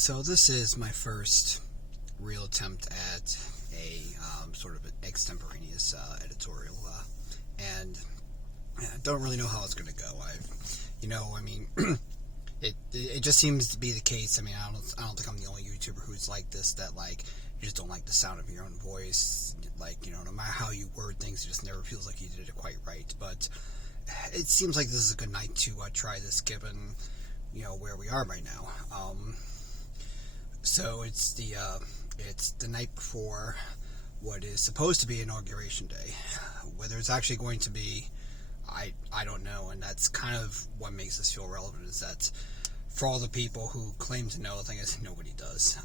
So this is my first real attempt at a sort of an extemporaneous editorial, and I don't really know how it's going to go. It just seems to be the case. I mean, I don't think I'm the only YouTuber who's like this. That like you just don't like the sound of your own voice. Like, no matter how you word things, it just never feels like you did it quite right. But it seems like this is a good night to try this, given where we are right now. So it's the night before what is supposed to be Inauguration Day. Whether it's actually going to be, I don't know, and that's kind of what makes this feel relevant, is that for all the people who claim to know, the thing is nobody does.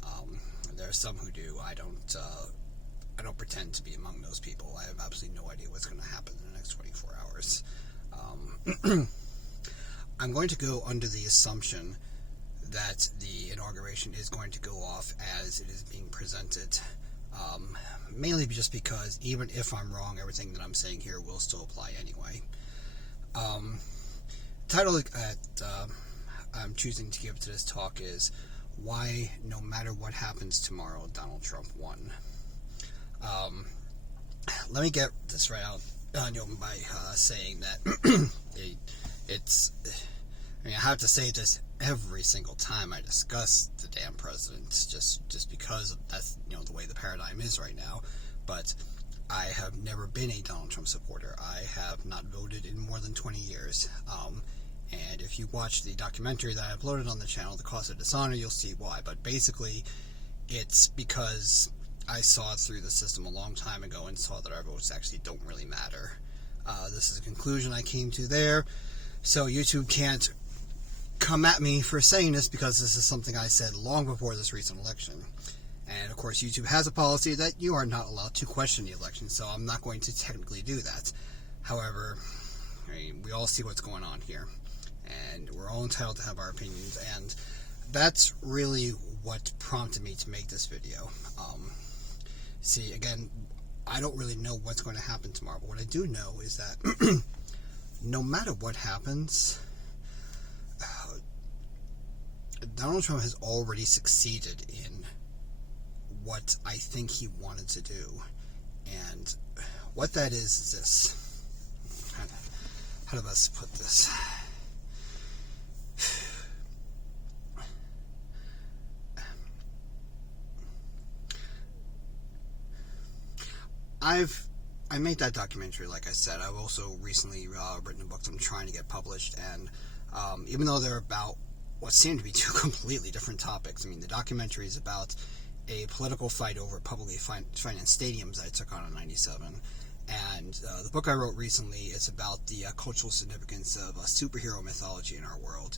There are some who do. I don't pretend to be among those people. I have absolutely no idea what's going to happen in the next 24 hours. I'm going to go under the assumption that the inauguration is going to go off as it is being presented, mainly just because even if I'm wrong, everything that I'm saying here will still apply anyway. Title that I'm choosing to give to this talk is Why No Matter What Happens Tomorrow, Donald Trump Won. Let me get this right out by saying that I have to say this every single time I discuss the damn president, just because that's the way the paradigm is right now. But I have never been a Donald Trump supporter. I have not voted in more than 20 years. And if you watch the documentary that I uploaded on the channel, The Cost of Dishonor, you'll see why. But basically, it's because I saw it through the system a long time ago and saw that our votes actually don't really matter. This is a conclusion I came to there. So YouTube can't come at me for saying this, because this is something I said long before this recent election. And of course, YouTube has a policy that you are not allowed to question the election, so I'm not going to technically do that. However, we all see what's going on here, and we're all entitled to have our opinions, and that's really what prompted me to make this video. See, again, I don't really know what's going to happen tomorrow, but what I do know is that no matter what happens, Donald Trump has already succeeded in what I think he wanted to do. And what that is this. How do I best put this? I made that documentary, like I said. I've also recently written a book that I'm trying to get published, and even though they're about what seem to be two completely different topics. I mean, the documentary is about a political fight over publicly financed stadiums that I took on in '97, and the book I wrote recently is about the cultural significance of superhero mythology in our world.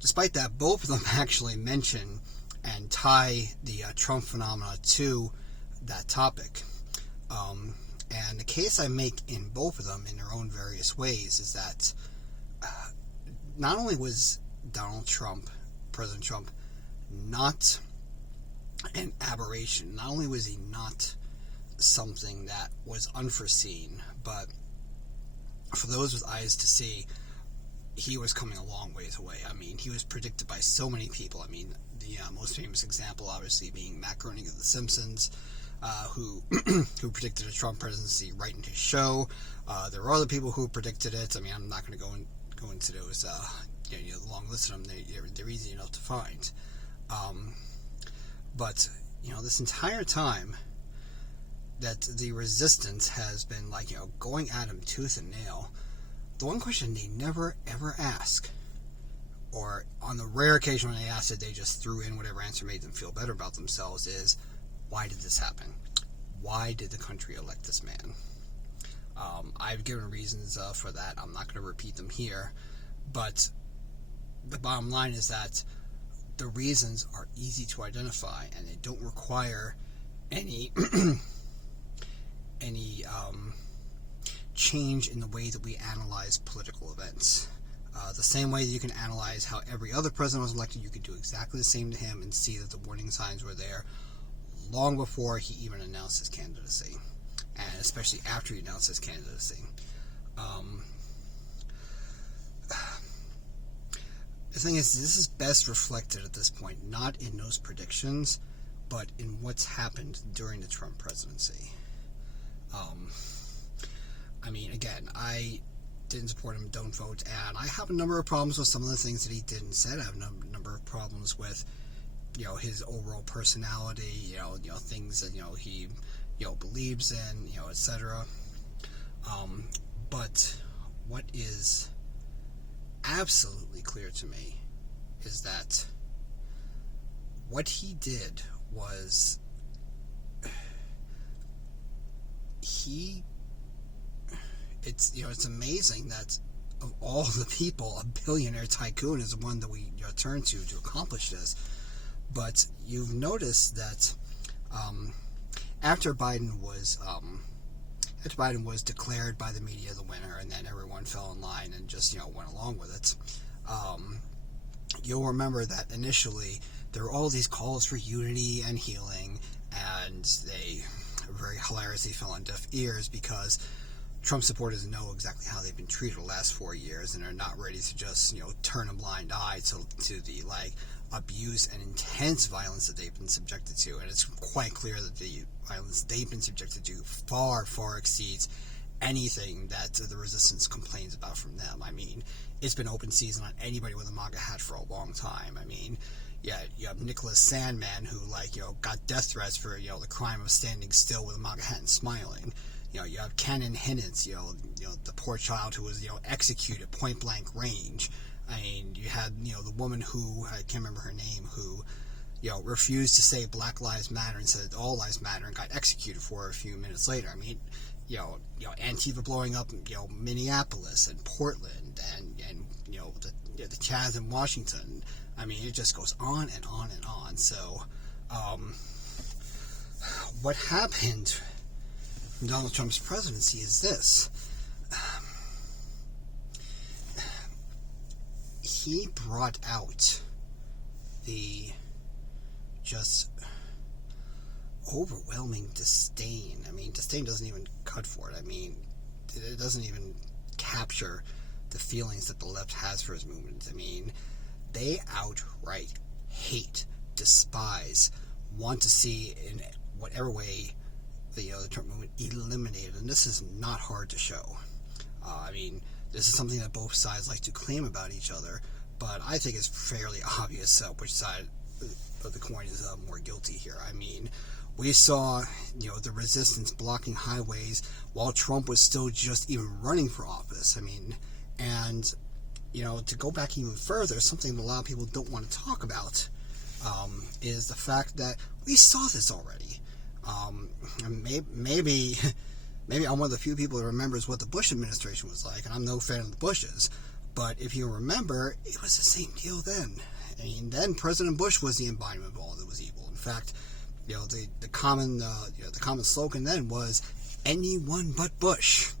Despite that, both of them actually mention and tie the Trump phenomena to that topic. And the case I make in both of them in their own various ways is that not only was President Trump, not an aberration, not only was he not something that was unforeseen, but for those with eyes to see, he was coming a long ways away. I mean, he was predicted by so many people. I mean, the most famous example, obviously, being Matt Groening of The Simpsons, who predicted a Trump presidency right in his show. There were other people who predicted it. I mean, I'm not going to go into those the long list of them. They're easy enough to find. But this entire time that the resistance has been going at him tooth and nail, the one question they never ever ask, or on the rare occasion when they asked it, they just threw in whatever answer made them feel better about themselves, is, why did this happen? Why did the country elect this man? I've given reasons for that. I'm not going to repeat them here, but the bottom line is that the reasons are easy to identify, and they don't require any change in the way that we analyze political events. The same way that you can analyze how every other president was elected, you could do exactly the same to him and see that the warning signs were there long before he even announced his candidacy, and especially after he announced his candidacy. The thing is, this is best reflected at this point, not in those predictions, but in what's happened during the Trump presidency. I mean, again, I didn't support him, don't vote, and I have a number of problems with some of the things that he did and said. I have a number of problems with, his overall personality, things that, he, believes in, etc. But what is absolutely clear to me is that what he did was it's amazing that of all the people, a billionaire tycoon is the one that we turn to accomplish this. But you've noticed that after Biden was declared by the media the winner, and then everyone fell in line and just went along with it, you'll remember that initially there were all these calls for unity and healing, and they very hilariously fell on deaf ears because Trump supporters know exactly how they've been treated the last 4 years, and are not ready to just turn a blind eye to the abuse and intense violence that they've been subjected to. And it's quite clear that the violence they've been subjected to far exceeds anything that the resistance complains about from them. I mean, it's been open season on anybody with a MAGA hat for a long time. I mean, yeah, you have Nicholas Sandmann, who got death threats for the crime of standing still with a MAGA hat and smiling. You have Cannon Hinnants, the poor child who was executed point blank range. I mean, you had the woman who, I can't remember her name, who refused to say Black Lives Matter and said All Lives Matter, and got executed for a few minutes later. I mean, Antifa blowing up Minneapolis and Portland and the Chaz in Washington. I mean, it just goes on and on and on. So, what happened in Donald Trump's presidency is this. He brought out the just overwhelming disdain. I mean, disdain doesn't even cut for it. I mean, it doesn't even capture the feelings that the left has for his movement. I mean, they outright hate, despise, want to see in whatever way the Trump movement eliminated. And this is not hard to show. I mean, this is something that both sides like to claim about each other, but I think it's fairly obvious which side of the coin is more guilty here. I mean, we saw, the resistance blocking highways while Trump was still just even running for office. I mean, and, to go back even further, something that a lot of people don't want to talk about is the fact that we saw this already. Maybe I'm one of the few people that remembers what the Bush administration was like, and I'm no fan of the Bushes. But if you remember, it was the same deal then. I mean, then President Bush was the embodiment of all that was evil. In fact, the common slogan then was anyone but Bush.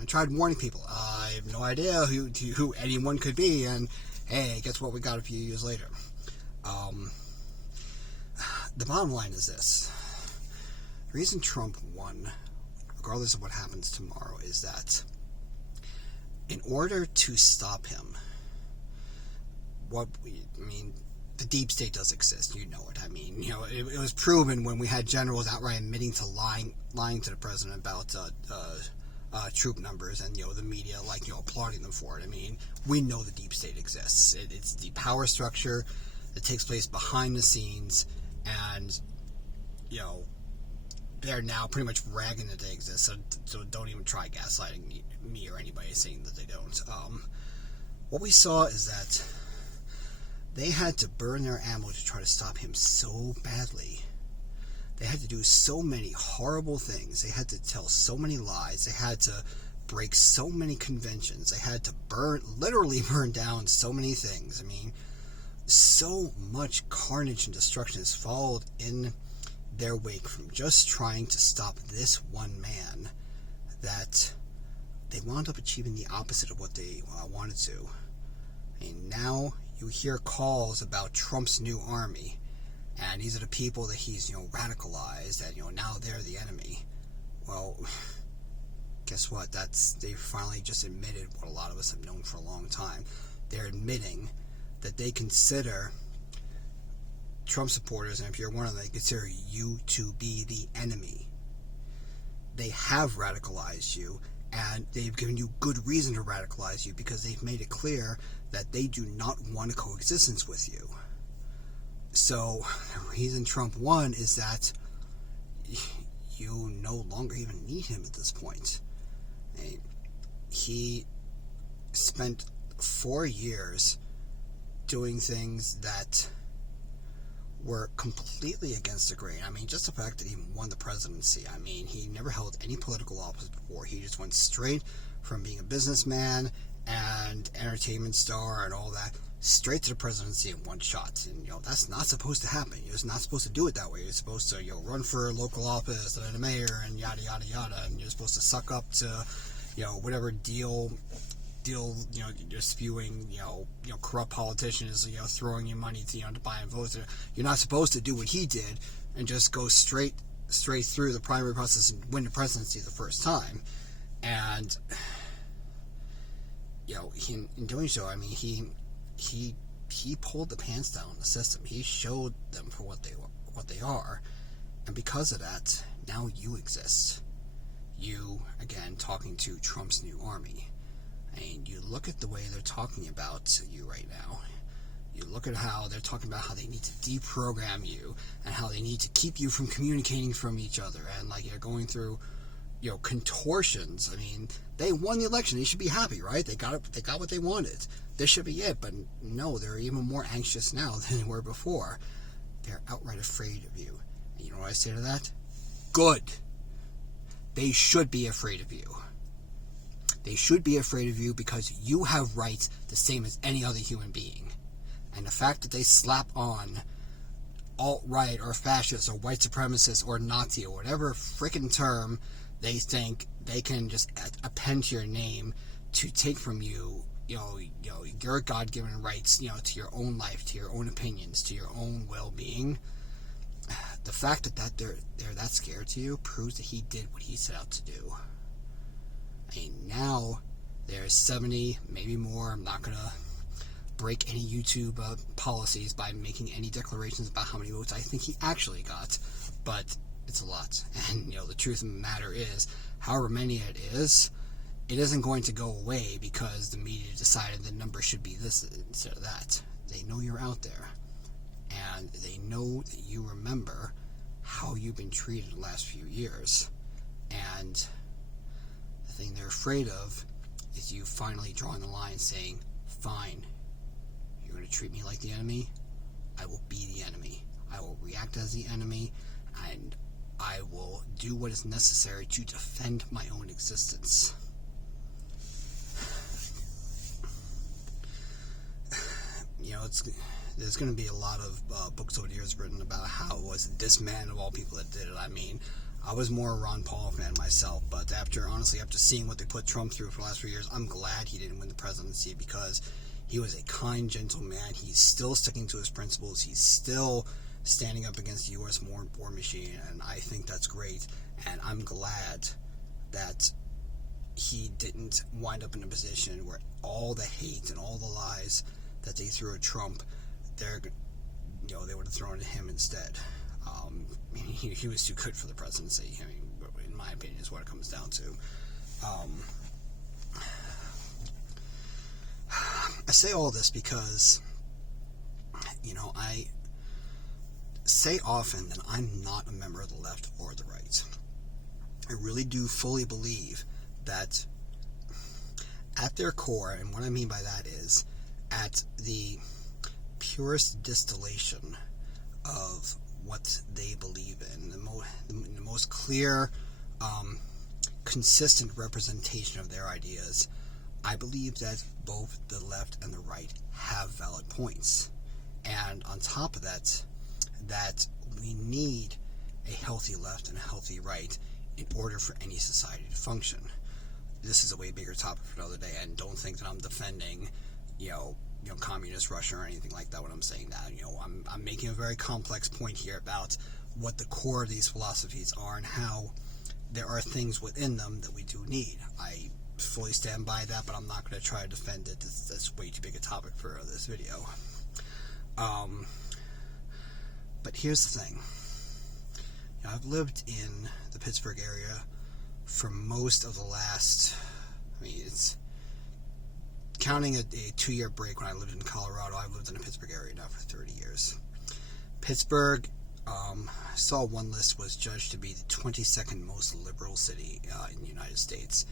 I tried warning people. I have no idea who anyone could be, and hey, guess what? We got a few years later. The bottom line is this: the reason Trump won, regardless of what happens tomorrow, is that in order to stop him, the deep state does exist. You know it. I mean, it was proven when we had generals outright admitting to lying to the president about troop numbers, and the media applauding them for it. I mean, we know the deep state exists. It's the power structure that takes place behind the scenes, and they're now pretty much bragging that they exist. So don't even try gaslighting me or anybody saying that they don't. What we saw is that they had to burn their ammo to try to stop him so badly. They had to do so many horrible things. They had to tell so many lies. They had to break so many conventions. They had to literally burn down so many things. I mean, so much carnage and destruction has followed in their wake from just trying to stop this one man, that they wound up achieving the opposite of what they wanted to. And now you hear calls about Trump's new army, and these are the people that he's radicalized, that now they're the enemy. Well, guess what? They finally just admitted what a lot of us have known for a long time. They're admitting that they consider Trump supporters, and if you're one of them, they consider you to be the enemy. They have radicalized you, and they've given you good reason to radicalize you because they've made it clear that they do not want a coexistence with you. So the reason Trump won is that you no longer even need him at this point. He spent 4 years doing things that were completely against the grain. I mean, just the fact that he won the presidency. I mean, he never held any political office before. He just went straight from being a businessman and entertainment star and all that, straight to the presidency in one shot. And, that's not supposed to happen. You're just not supposed to do it that way. You're supposed to, run for local office and a mayor and yada, yada, yada. And you're supposed to suck up to, whatever deal, you're spewing, corrupt politicians, throwing you money to, to buy and vote. You're not supposed to do what he did and just go straight through the primary process and win the presidency the first time. And, in doing so, I mean, he pulled the pants down on the system. He showed them for what they are. And because of that, now you exist. You, again, talking to Trump's new army. And you look at the way they're talking about you right now. You look at how they're talking about how they need to deprogram you and how they need to keep you from communicating from each other, and you're going through, contortions. I mean, they won the election. They should be happy, right? They got what they wanted. This should be it. But no, they're even more anxious now than they were before. They're outright afraid of you. And you know what I say to that? Good. They should be afraid of you. They should be afraid of you because you have rights the same as any other human being. And the fact that they slap on alt-right or fascist or white supremacist or Nazi or whatever frickin' term they think they can just append to your name to take from you, your God-given rights, to your own life, to your own opinions, to your own well-being. The fact that they're that scared to you proves that he did what he set out to do. And now there's 70, maybe more. I'm not going to break any YouTube policies by making any declarations about how many votes I think he actually got, but it's a lot. And, the truth of the matter is, however many it isn't going to go away because the media decided the number should be this instead of that. They know you're out there, and they know that you remember how you've been treated the last few years, and the thing they're afraid of is you finally drawing the line saying, fine, you're going to treat me like the enemy, I will be the enemy. I will react as the enemy, and I will do what is necessary to defend my own existence. There's going to be a lot of books over the years written about how it was this man of all people that did it. I mean, I was more a Ron Paul fan myself, but after seeing what they put Trump through for the last 3 years, I'm glad he didn't win the presidency because he was a kind, gentle man. He's still sticking to his principles. He's still standing up against the U.S. war machine, and I think that's great. And I'm glad that he didn't wind up in a position where all the hate and all the lies that they threw at Trump, they would have thrown at him instead. He was too good for the presidency. I mean, in my opinion, is what it comes down to. I say all this because, I say often that I'm not a member of the left or the right. I really do fully believe that at their core, and what I mean by that is, at the purest distillation of what they believe in, the most clear, consistent representation of their ideas, I believe that both the left and the right have valid points. And on top of that we need a healthy left and a healthy right in order for any society to function. This is a way bigger topic for another day, and don't think that I'm defending, communist Russia or anything like that when I'm saying that. I'm making a very complex point here about what the core of these philosophies are and how there are things within them that we do need. I fully stand by that, but I'm not going to try to defend it. That's way too big a topic for this video. Um, but here's the thing. I've lived in the Pittsburgh area for most of the last, it's counting a 2-year break when I lived in Colorado. I've lived in the Pittsburgh area now for 30 years. Pittsburgh, I saw one list, was judged to be the 22nd most liberal city in the United States.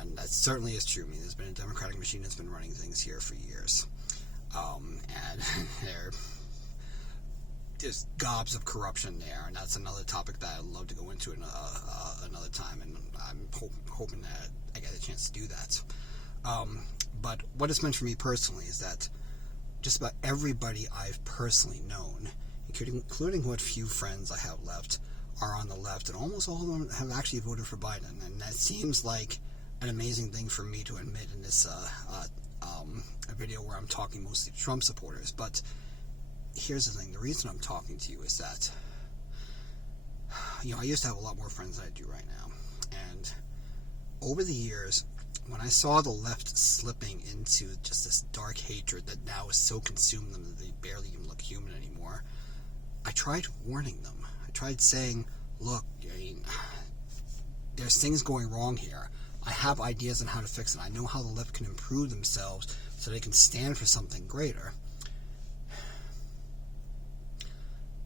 And that certainly is true. There's been a Democratic machine that's been running things here for years. And there's gobs of corruption there, and that's another topic that I'd love to go into another time, and I'm hoping that I get a chance to do that. But what it's meant for me personally is that just about everybody I've personally known, including what few friends I have left, are on the left, and almost all of them have actually voted for Biden, and that seems like an amazing thing for me to admit in this a video where I'm talking mostly to Trump supporters. But here's the thing, the reason I'm talking to you is that, I used to have a lot more friends than I do right now, and over the years, when I saw the left slipping into just this dark hatred that now has so consumed them that they barely even look human anymore, I tried warning them. I tried saying, look, there's things going wrong here. I have ideas on how to fix it. I know how the left can improve themselves so they can stand for something greater.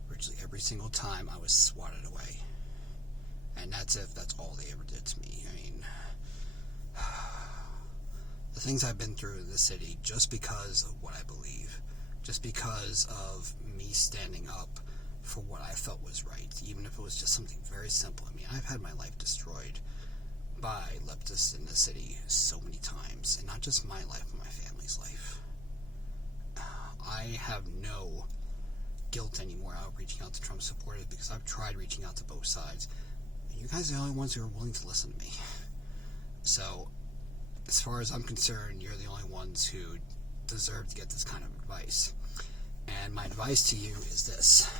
Virtually every single time I was swatted away. And that's all they ever did to me. The things I've been through in the city, just because of what I believe, just because of me standing up for what I felt was right, even if it was just something very simple. I've had my life destroyed by leftists in the city so many times, and not just my life, but my family's life. I have no guilt anymore out reaching out to Trump supporters, because I've tried reaching out to both sides, and you guys are the only ones who are willing to listen to me. So, as far as I'm concerned, you're the only ones who deserve to get this kind of advice. And my advice to you is this: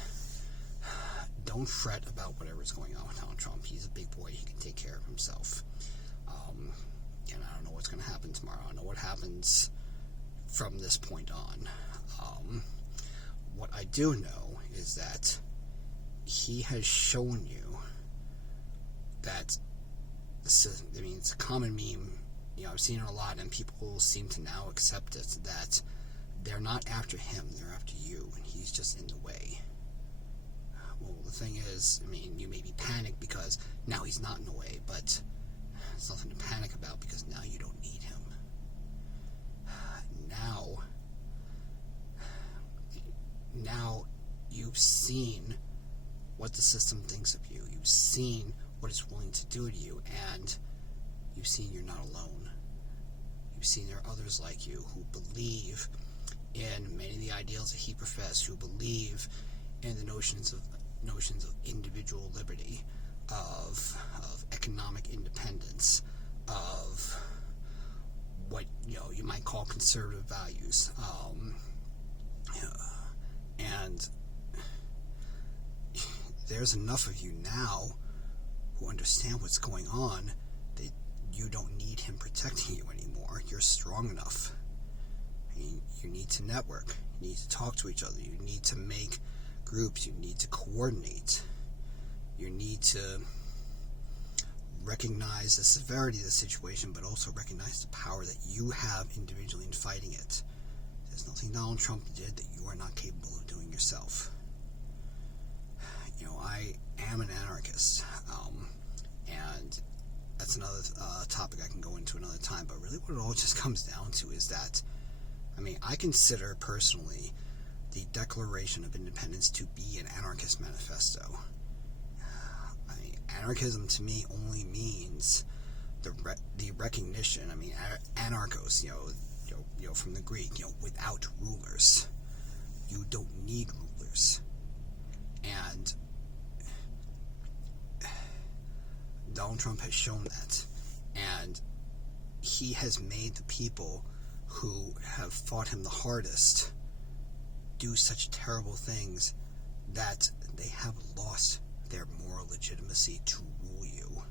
don't fret about whatever's going on with Donald Trump. He's a big boy. He can take care of himself. And I don't know what's going to happen tomorrow. I don't know what happens from this point on. What I do know is that he has shown you that, it's a common meme. I've seen it a lot, and people seem to now accept it, that they're not after him, they're after you, and he's just in the way. Well, the thing is, you may be panicked because now he's not in the way, but there's nothing to panic about, because now you don't need him. Now you've seen what the system thinks of you. You've seen what it's willing to do to you, and you've seen you're not alone. You've seen there are others like you who believe in many of the ideals that he professed, who believe in the notions of individual liberty, of economic independence, of what you might call conservative values, and there's enough of you now who understand what's going on that you don't need him protecting you anymore. You're strong enough. You need to network. You need to talk to each other. You need to make groups. You need to coordinate. You need to recognize the severity of the situation, but also recognize the power that you have individually in fighting it. There's nothing Donald Trump did that you are not capable of doing yourself. I am an anarchist, and that's another topic I can go into another time, but really what it all just comes down to is that, I consider personally the Declaration of Independence to be an anarchist manifesto. Anarchism to me only means the recognition, anarchos, from the Greek, without rulers. You don't need rulers. And Donald Trump has shown that. And he has made the people who have fought him the hardest do such terrible things that they have lost their moral legitimacy to rule you.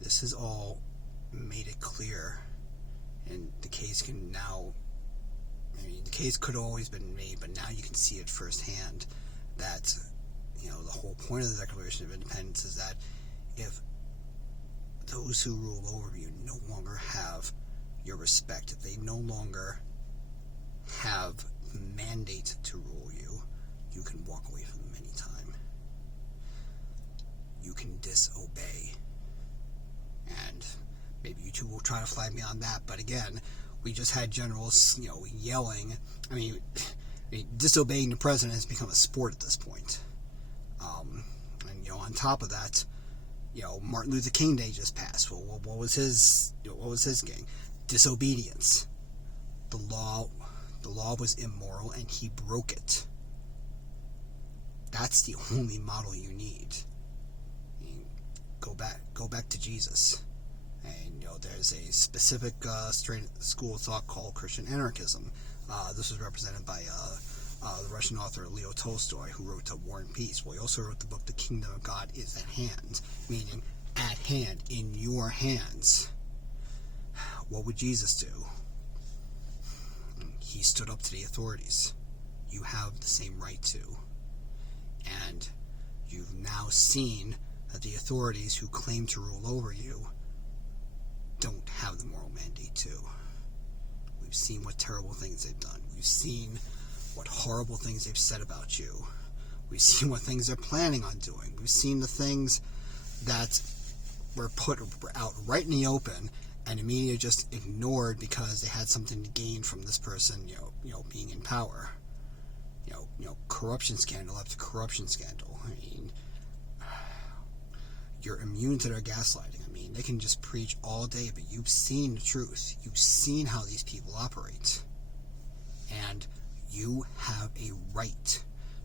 This has all made it clear, and And the case can now, the case could have always been made, but now you can see it firsthand that, the whole point of the Declaration of Independence is that if those who rule over you no longer have your respect, if they no longer have the mandate to rule you, you can walk away from them anytime. You can disobey. And maybe you two will try to flag me on that, but again, we just had generals, yelling. Disobeying the president has become a sport at this point. And on top of that, Martin Luther King Day just passed. Well, what was his game? Disobedience. The law was immoral, and he broke it. That's the only model you need. Go back to Jesus. And there's a specific school of thought called Christian anarchism. This was represented by the Russian author Leo Tolstoy, who wrote War and Peace. Well, he also wrote the book The Kingdom of God is at Hand, meaning at hand, in your hands. What would Jesus do? He stood up to the authorities. You have the same right to. And you've now seen that the authorities who claim to rule over you don't have the moral mandate to. We've seen what terrible things they've done. We've seen what horrible things they've said about you. We've seen what things they're planning on doing. We've seen the things that were put out right in the open, and the media just ignored because they had something to gain from this person, being in power. Corruption scandal after corruption scandal. You're immune to their gaslighting. They can just preach all day, but you've seen the truth. You've seen how these people operate. And you have a right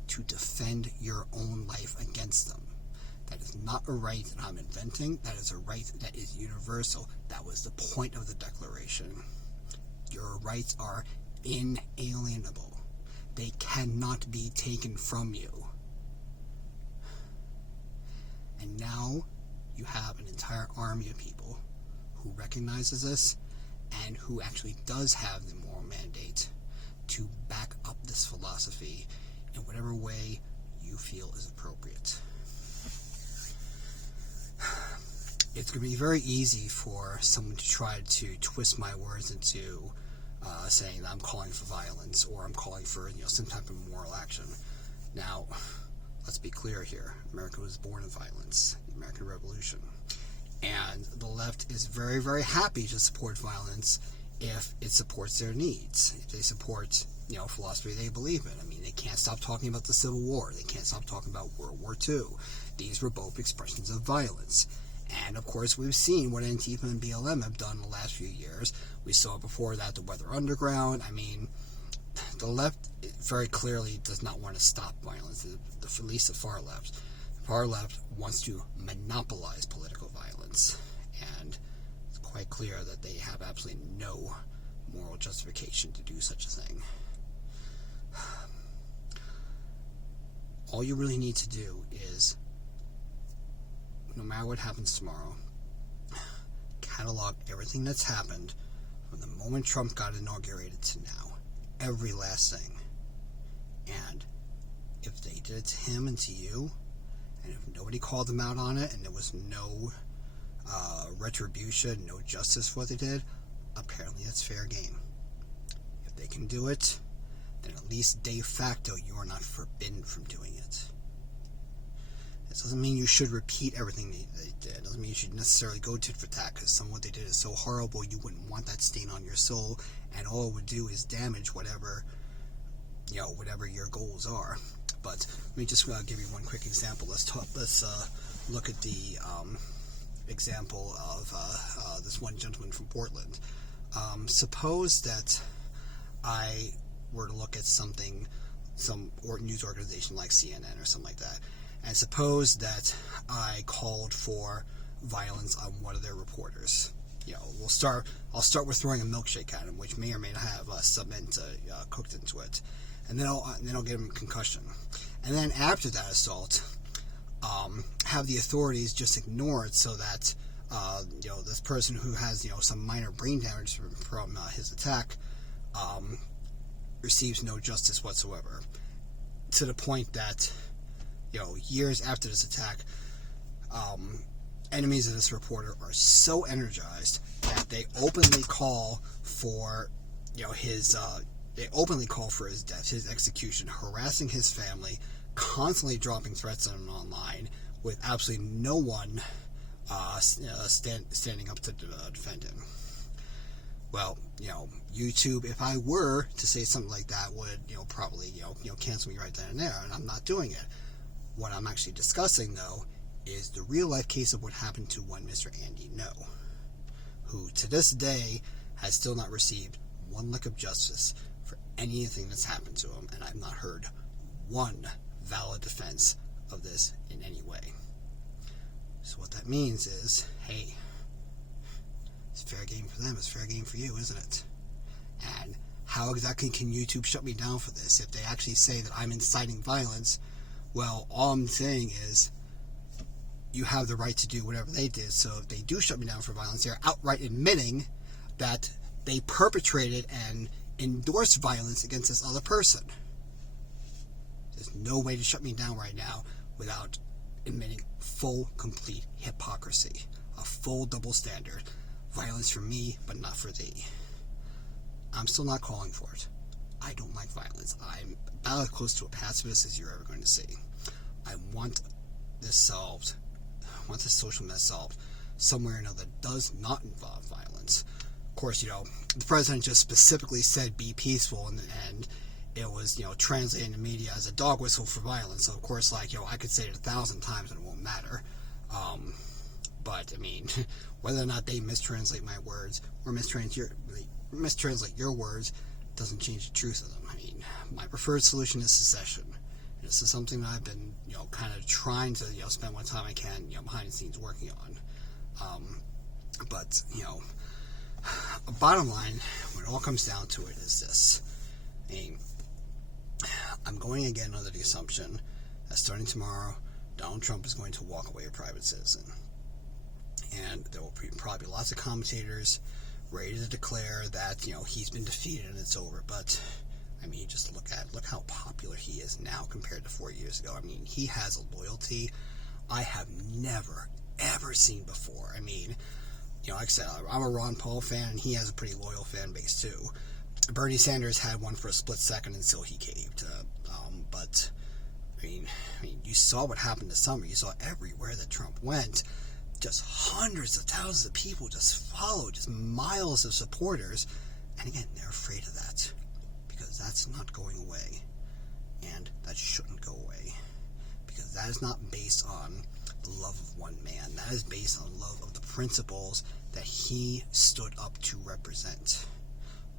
to defend your own life against them. That is not a right that I'm inventing. That is a right that is universal. That was the point of the Declaration. Your rights are inalienable. They cannot be taken from you. And now you have an entire army of people who recognizes this and who actually does have the moral mandate to back up this philosophy in whatever way you feel is appropriate. It's going to be very easy for someone to try to twist my words into saying that I'm calling for violence or I'm calling for some type of moral action. Now, let's be clear here. America was born of violence, the American Revolution. And the left is very, very happy to support violence if it supports their needs. If they support, philosophy they believe in. They can't stop talking about the Civil War. They can't stop talking about World War II. These were both expressions of violence. And, of course, we've seen what Antifa and BLM have done in the last few years. We saw before that the Weather Underground. The left very clearly does not want to stop violence, at least the far left. The far left wants to monopolize political violence. And it's quite clear that they have absolutely no moral justification to do such a thing. All you really need to do is, no matter what happens tomorrow, catalog everything that's happened from the moment Trump got inaugurated to now. Every last thing. And if they did it to him and to you, and if nobody called them out on it, and there was no retribution, no justice for what they did, apparently that's fair game. If they can do it, then at least de facto you are not forbidden from doing it. This doesn't mean you should repeat everything they did. It doesn't mean you should necessarily go tit for tat, because some of what they did is so horrible you wouldn't want that stain on your soul, and all it would do is damage whatever your goals are. But let me just give you one quick example. Let's look at the example of this one gentleman from Portland. Suppose that I were to look at some news organization like CNN or something like that, and suppose that I called for violence on one of their reporters. I'll start with throwing a milkshake at him, which may or may not have cement cooked into it, and then I'll give him a concussion. And then after that assault, have the authorities just ignore it so that this person who has, some minor brain damage from his attack, receives no justice whatsoever. To the point that, years after this attack, enemies of this reporter are so energized that they openly call for, his death, his execution, harassing his family, constantly dropping threats on him online, with absolutely no one standing up to defend him. Well, YouTube, if I were to say something like that, would, probably, cancel me right then and there, and I'm not doing it. What I'm actually discussing, though, is the real-life case of what happened to one Mr. Andy Ngo, who, to this day, has still not received one lick of justice for anything that's happened to him, and I've not heard one valid defense of this in any way. So what that means is, hey, it's fair game for them, it's fair game for you, isn't it? And how exactly can YouTube shut me down for this? If they actually say that I'm inciting violence, well, all I'm saying is, you have the right to do whatever they did. So if they do shut me down for violence, they're outright admitting that they perpetrated and endorsed violence against this other person. There's no way to shut me down right now without admitting full, complete hypocrisy, a full double standard. Violence for me, but not for thee. I'm still not calling for it. I don't like violence. I'm about as close to a pacifist as you're ever going to see. I want this solved. I want this social mess solved somewhere or another that does not involve violence. Of course, the president just specifically said be peaceful, and it was, translated in the media as a dog whistle for violence. So, of course, I could say it 1,000 times and it won't matter. But, I mean, whether or not they mistranslate my words or mistranslate your words doesn't change the truth of them. I mean, my preferred solution is secession. This is something that I've been, kind of trying to, spend what time I can, behind the scenes working on. But, bottom line, when it all comes down to it, is this. I mean, I'm going again under the assumption that starting tomorrow, Donald Trump is going to walk away a private citizen. And there will probably be lots of commentators ready to declare that, he's been defeated and it's over. But, I mean, just look how popular he is now compared to 4 years ago. I mean, he has a loyalty I have never, ever seen before. I mean, like I said, I'm a Ron Paul fan, and he has a pretty loyal fan base, too. Bernie Sanders had one for a split second until he caved. But, I mean, you saw what happened this summer. You saw everywhere that Trump went. Just hundreds of thousands of people just followed, just miles of supporters. And again, they're afraid of that. Because that's not going away. And that shouldn't go away. Because that is not based on the love of one man. That is based on love of the principles that he stood up to represent.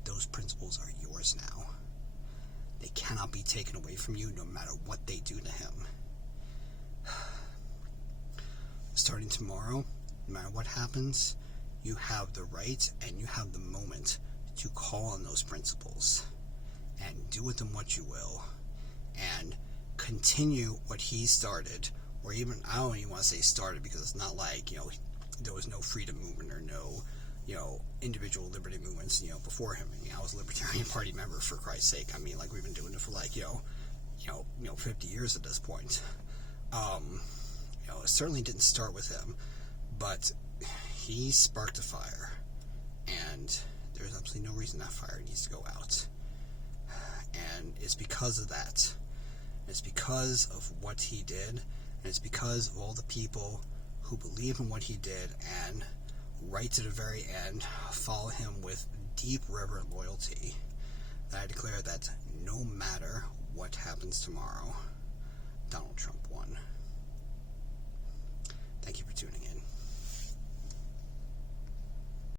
Those principles are yours now. They cannot be taken away from you no matter what they do to him. Starting tomorrow, no matter what happens, you have the right and you have the moment to call on those principles and do with them what you will and continue what he started, or even, I don't even want to say started, because it's not like, there was no freedom movement or no, individual liberty movements, before him. I mean, I was a Libertarian Party member, for Christ's sake. I mean, we've been doing it for 50 years at this point. It certainly didn't start with him, but he sparked a fire, and there's absolutely no reason that fire needs to go out. And it's because of that. It's because of what he did, and it's because of all the people who believe in what he did and right to the very end follow him with deep reverent loyalty, that I declare that no matter what happens tomorrow, Donald Trump won. Thank you for tuning in.